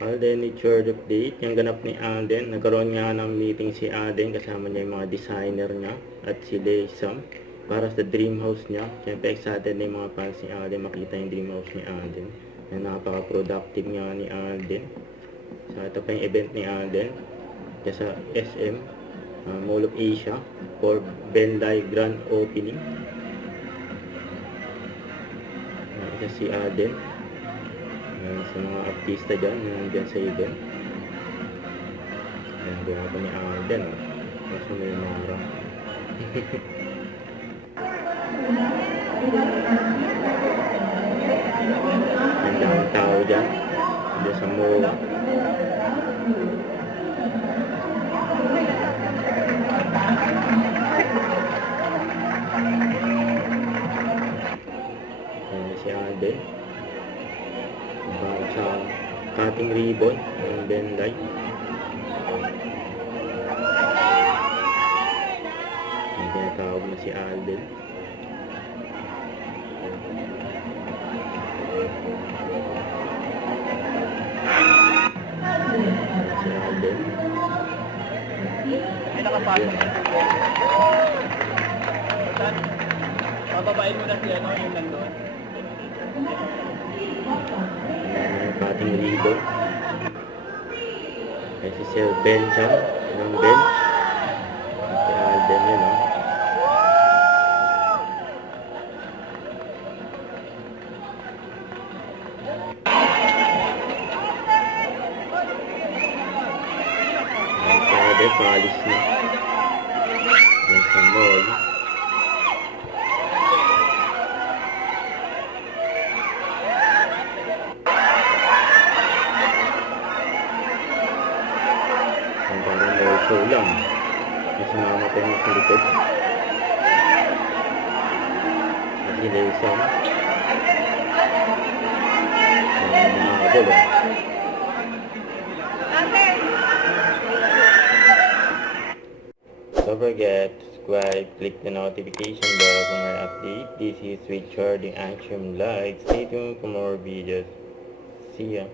Alden Richard update, yung ganap ni Alden. Nagkaroon nga ng meeting si Alden, kasama niya yung mga designer niya at si Daysam para sa dream house niya. Siyempre excited na yung mga fans ni Alden makita yung dream house ni Alden. Na napaka-productive nga ni Alden. So ito pa yung event ni Alden sa SM Mall of Asia for Benday Grand Opening. Ito si Alden. Sa mga artista dyan sa event. Ayan, gawa pa ni Alden. Kaso may mara. Ang daming tao dyan sa MOA. Ayan si Alden. Para sa cutting ribbon ng Benday. Ang tinatawag na si Alden. Si Alden. May nakapasok. Pababain mo na si ano yung nandun. Cutting ribbon. Ay si Sir Bencham ng bench. Si Alden yun, no? Ay si Alden, paalis na. Yan sa mall. Ang parang no show lang. Kasi namamatay mo sa likod. Kasi Daysam. Mga kabol, eh. Don't forget to subscribe, click the notification bell for more update. This is Richard, the Action Live. Stay tuned for more videos. See ya.